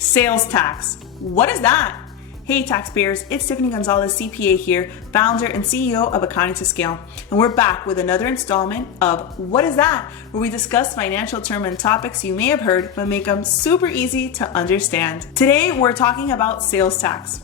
Sales tax. What is that? Hey taxpayers, it's Tiffany Gonzalez CPA here, founder and CEO of Accounting to Scale. And we're back with another installment of What is that? Where we discuss financial terms and topics you may have heard, but make them super easy to understand. Today, we're talking about sales tax.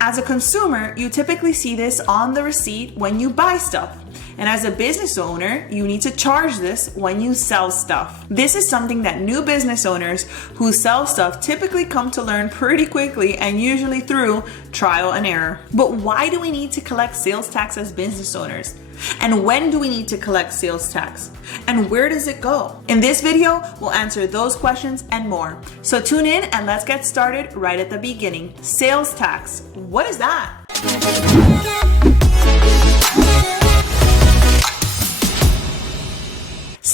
As a consumer, you typically see this on the receipt when you buy stuff. And as a business owner, you need to charge this when you sell stuff. This is something that new business owners who sell stuff typically come to learn pretty quickly and usually through trial and error. But why do we need to collect sales tax as business owners? And when do we need to collect sales tax? And where does it go? In this video, we'll answer those questions and more. So tune in and let's get started right at the beginning. Sales tax. What is that?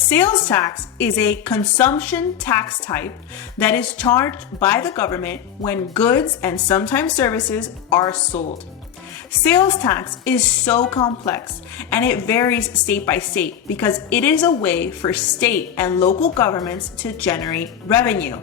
Sales tax is a consumption tax type that is charged by the government when goods and sometimes services are sold. Sales tax is so complex and it varies state by state because it is a way for state and local governments to generate revenue.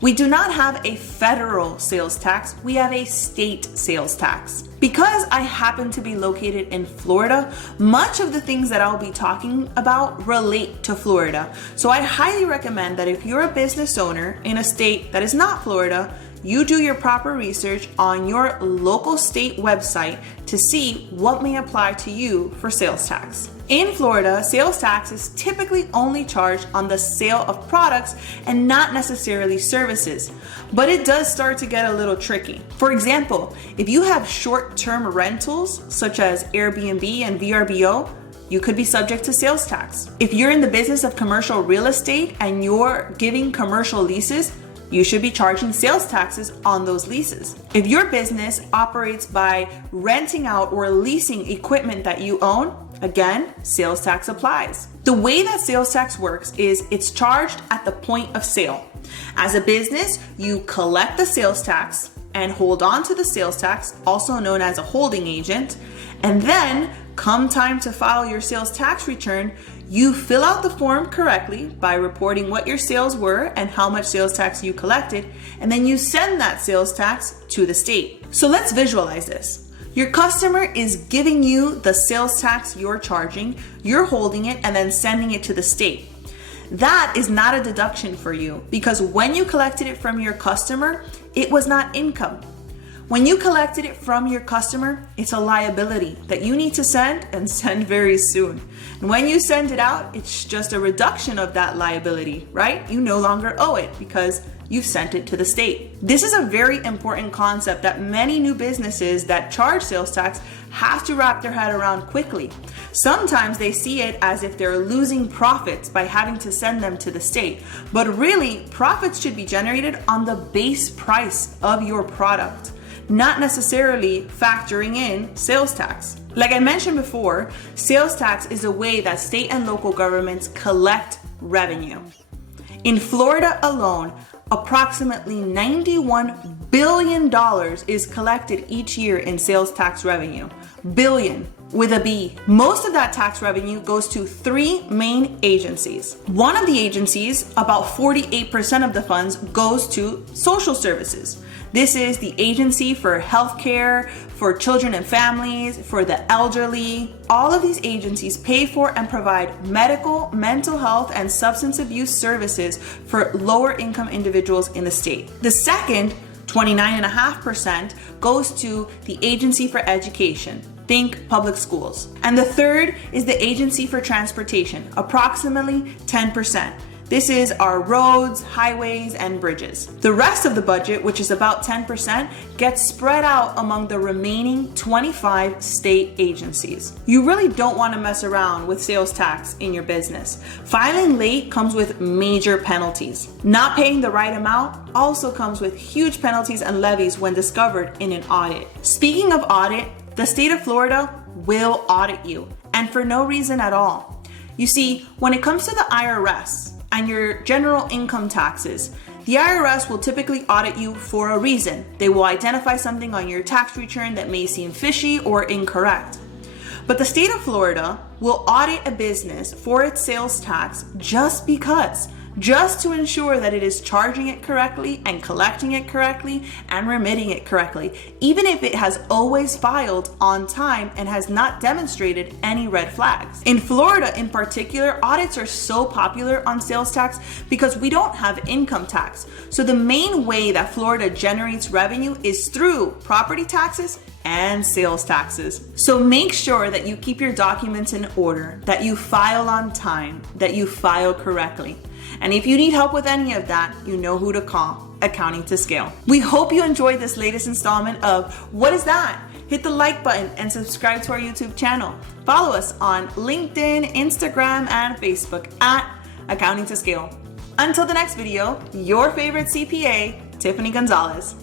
We do not have a federal sales tax, we have a state sales tax. Because I happen to be located in Florida, much of the things that I'll be talking about relate to Florida. So I highly recommend that if you're a business owner in a state that is not Florida, you do your proper research on your local state website to see what may apply to you for sales tax. In Florida, sales tax is typically only charged on the sale of products and not necessarily services, but it does start to get a little tricky. For example, if you have short-term rentals such as Airbnb and VRBO, you could be subject to sales tax. If you're in the business of commercial real estate and you're giving commercial leases, you should be charging sales taxes on those leases. If your business operates by renting out or leasing equipment that you own, again, sales tax applies. The way that sales tax works is it's charged at the point of sale. As a business, you collect the sales tax and hold on to the sales tax, also known as a holding agent, and then come time to file your sales tax return, you fill out the form correctly by reporting what your sales were and how much sales tax you collected, and then you send that sales tax to the state. So let's visualize this. Your customer is giving you the sales tax you're charging, you're holding it, and then sending it to the state. That is not a deduction for you because when you collected it from your customer, it was not income. When you collected it from your customer, it's a liability that you need to send and send very soon. And when you send it out, it's just a reduction of that liability, right? You no longer owe it because you've sent it to the state. This is a very important concept that many new businesses that charge sales tax have to wrap their head around quickly. Sometimes they see it as if they're losing profits by having to send them to the state, but really profits should be generated on the base price of your product, not necessarily factoring in sales tax. Like I mentioned before, sales tax is a way that state and local governments collect revenue. In Florida alone, approximately $91 billion is collected each year in sales tax revenue. Billion with a B. Most of that tax revenue goes to three main agencies. One of the agencies, about 48% of the funds, goes to social services. This is the agency for healthcare, for children and families, for the elderly. All of these agencies pay for and provide medical, mental health, and substance abuse services for lower income individuals in the state. The second, 29.5%, goes to the agency for education. Think public schools. And the third is the agency for transportation, approximately 10%. This is our roads, highways, and bridges. The rest of the budget, which is about 10%, gets spread out among the remaining 25 state agencies. You really don't want to mess around with sales tax in your business. Filing late comes with major penalties. Not paying the right amount also comes with huge penalties and levies when discovered in an audit. Speaking of audit, the state of Florida will audit you, and for no reason at all. You see, when it comes to the IRS, and your general income taxes, the IRS will typically audit you for a reason. They will identify something on your tax return that may seem fishy or incorrect. But the state of Florida will audit a business for its sales tax just because, just to ensure that it is charging it correctly and collecting it correctly and remitting it correctly, even if it has always filed on time and has not demonstrated any red flags. In Florida in particular, audits are so popular on sales tax because we don't have income tax. So the main way that Florida generates revenue is through property taxes and sales taxes. So make sure that you keep your documents in order, that you file on time, that you file correctly. And if you need help with any of that, you know who to call, Accounting to Scale. We hope you enjoyed this latest installment of What Is That? Hit the like button and subscribe to our YouTube channel. Follow us on LinkedIn, Instagram, and Facebook at Accounting to Scale. Until the next video, your favorite CPA, Tiffany Gonzalez.